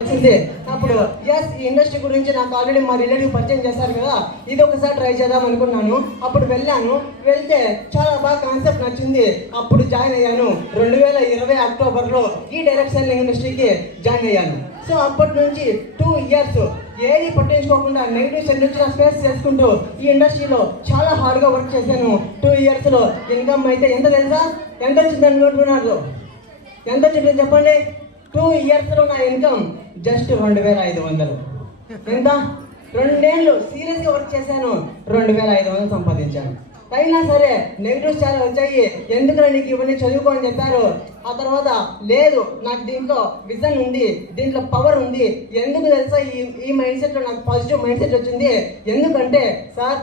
అప్పుడు ఎస్ ఈ ఇండస్ట్రీ గురించి నాకు ఆల్రెడీ మా రిలేటివ్ పరిచయం చేశారు కదా, ఇది ఒకసారి ట్రై చేద్దాం అనుకున్నాను. అప్పుడు వెళ్తే చాలా బాగా కాన్సెప్ట్ నచ్చింది. అప్పుడు జాయిన్ అయ్యాను. 2020 అక్టోబర్లో ఈ డైరెక్ట్ సెల్లింగ్ ఇండస్ట్రీకి జాయిన్ అయ్యాను. సో అప్పటి నుంచి 2 ఇయర్స్ ఏది పట్టించుకోకుండా నెగిటివ్ సెల్ నుంచి స్పేస్ చేసుకుంటూ ఈ ఇండస్ట్రీలో చాలా హార్డ్గా వర్క్ చేశాను. 2 ఇయర్స్లో ఇన్కమ్ అయితే ఎంత తెలుసా? ఎంత వచ్చింది అనుకుంటున్నారు? ఎంత వచ్చింది చెప్పండి? 2 ఇయర్స్లో నా ఇన్కమ్ జస్ట్ 2500. ఎంత? 2 ఏళ్ళు సీరియస్గా వర్క్ చేశాను, 2500 సంపాదించాను. అయినా సరే నెగిటివ్స్ చాలా వచ్చాయి. ఎందుకంటే నీకు ఇవన్నీ చదువుకో అని చెప్పారు. ఆ తర్వాత లేదు, నాకు దీంట్లో విజన్ ఉంది, దీంట్లో పవర్ ఉంది. ఎందుకు తెలుసా ఈ మైండ్ సెట్లో నాకు పాజిటివ్ మైండ్ సెట్ వచ్చింది? ఎందుకంటే సార్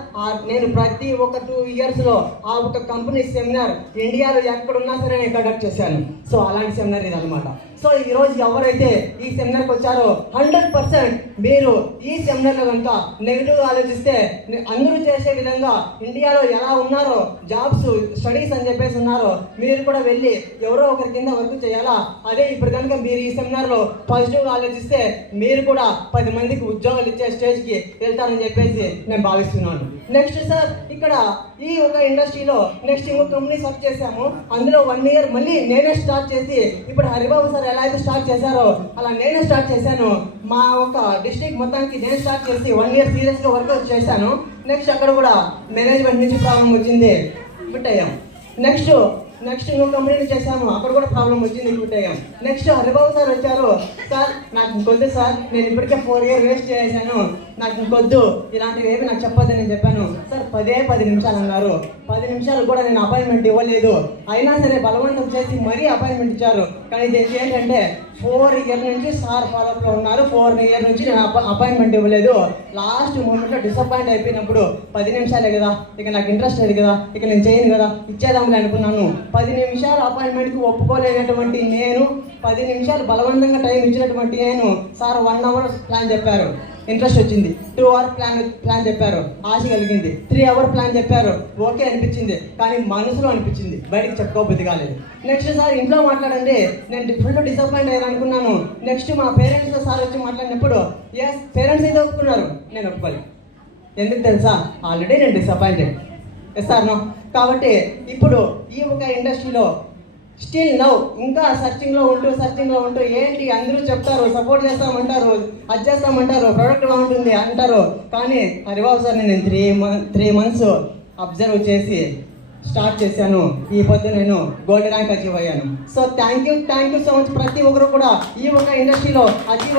నేను ప్రతి ఒక్క 2 ఇయర్స్లో ఆ ఒక కంపెనీ సెమినార్ ఇండియాలో ఎక్కడున్నా సరే నేను కండక్ట్ చేశాను. సో అలాంటి సెమినార్ ఇది అనమాట. సో ఈరోజు ఎవరైతే ఈ సెమినార్కి వచ్చారో 100% మీరు ఈ సెమినార్లో కనుక నెగిటివ్గా ఆలోచిస్తే అందరూ చేసే విధంగా ఇండియాలో ఎలా ఉన్నారో జాబ్స్ స్టడీస్ అని చెప్పేసి ఉన్నారో మీరు కూడా వెళ్ళి ఎవరో ఒకరి కింద వర్క్ చేయాలా. అదే ఇప్పుడు కనుక మీరు ఈ సెమినార్లో పాజిటివ్గా ఆలోచిస్తే మీరు కూడా 10 మందికి ఉద్యోగాలు ఇచ్చే స్టేజ్కి వెళ్తారని చెప్పేసి నేను భావిస్తున్నాను. నెక్స్ట్ సార్ ఇక్కడ ఈ ఒక ఇండస్ట్రీలో నెక్స్ట్ ఇంకో కంపెనీ సర్చ్ చేశాము. అందులో 1 ఇయర్ మళ్ళీ నేనే స్టార్ట్ చేసి ఇప్పుడు హరిబాబు సార్ ఎలా అయితే స్టార్ట్ చేశారో అలా నేనే స్టార్ట్ చేశాను. మా ఒక డిస్ట్రిక్ట్ మొత్తానికి నేను స్టార్ట్ చేసి 1 ఇయర్ సీరియస్గా వర్క్ చేశాను. నెక్స్ట్ అక్కడ కూడా మేనేజ్మెంట్ నుంచి ప్రాబ్లం వచ్చింది, క్విట్ అయ్యాం. నెక్స్ట్ ఇంకో కంపెనీ చేశాము, అక్కడ కూడా ప్రాబ్లం వచ్చింది, క్విట్ అయ్యాం. నెక్స్ట్ హరిబాబు సార్ వచ్చారు. సార్ నాకు ఇంకొద్దు సార్, నేను ఇప్పటికే 4 ఇయర్ వేస్ట్ చేశాను, నాకు ఇంకొద్దు, ఇలాంటివి ఏమి నాకు చెప్పొద్దని నేను చెప్పాను. సార్ 10 నిమిషాలు అన్నారు. 10 నిమిషాలు కూడా నేను అపాయింట్మెంట్ ఇవ్వలేదు. అయినా సరే బలవంతం చేసి మరీ అపాయింట్మెంట్ ఇచ్చారు. కానీ దీనికి ఏంటంటే 4 ఇయర్ నుంచి సార్ ఫాలోఅప్లో ఉన్నారు. 4 ఇయర్ నుంచి నేను అపాయింట్మెంట్ ఇవ్వలేదు. లాస్ట్ మూమెంట్లో డిసప్పాయింట్ అయిపోయినప్పుడు 10 నిమిషాలే కదా, ఇక నాకు ఇంట్రెస్ట్ లేదు కదా, ఇక నేను చేయను కదా, ఇచ్చేదామని అనుకున్నాను. 10 నిమిషాలు అపాయింట్మెంట్కి ఒప్పుకోలేనటువంటి నేను, 10 నిమిషాలు బలవంతంగా టైం ఇచ్చినటువంటి నేను, సార్ 1 అవర్ ప్లాన్ చెప్పారు, ఇంట్రెస్ట్ వచ్చింది. 2 అవర్ ప్లాన్ చెప్పారు, ఆశ కలిగింది. 3 అవర్ ప్లాన్ చెప్పారు, ఓకే అనిపించింది. కానీ మనసులో అనిపించింది, బయటికి చెప్పుకోబుద్ధి కాలేదు. నెక్స్ట్ సార్ ఇంట్లో మాట్లాడండి, నేను ఫుల్ డిసప్పాయింట్ అయ్యాను అనుకున్నాను. నెక్స్ట్ మా పేరెంట్స్తో సార్ వచ్చి మాట్లాడినప్పుడు ఎస్ పేరెంట్స్ అయితే ఒప్పుకున్నారు, నేను ఒప్పుకోలేదు. ఎందుకు తెలుసా? ఆల్రెడీ నేను డిసప్పాయింటెడ్. Yes sir no. కాబట్టి ఇప్పుడు ఈ ఒక ఇండస్ట్రీలో స్టిల్ నౌ ఇంకా సర్చింగ్లో ఉంటూ ఏంటి అందరూ చెప్తారు, సపోర్ట్ చేస్తామంటారు, అది చేస్తామంటారు, ప్రోడక్ట్ బాగుంటుంది అంటారు. కానీ హరిబాబు సార్ నేను 3 మంత్స్ అబ్జర్వ్ చేసి స్టార్ట్ చేశాను. ఈ పొద్దు నేను గోల్డ్ ర్యాంక్ అచీవ్ అయ్యాను. So thank you so much. ప్రతి ఒక్కరు కూడా ఈ ఒక ఇండస్ట్రీలో అచీవ్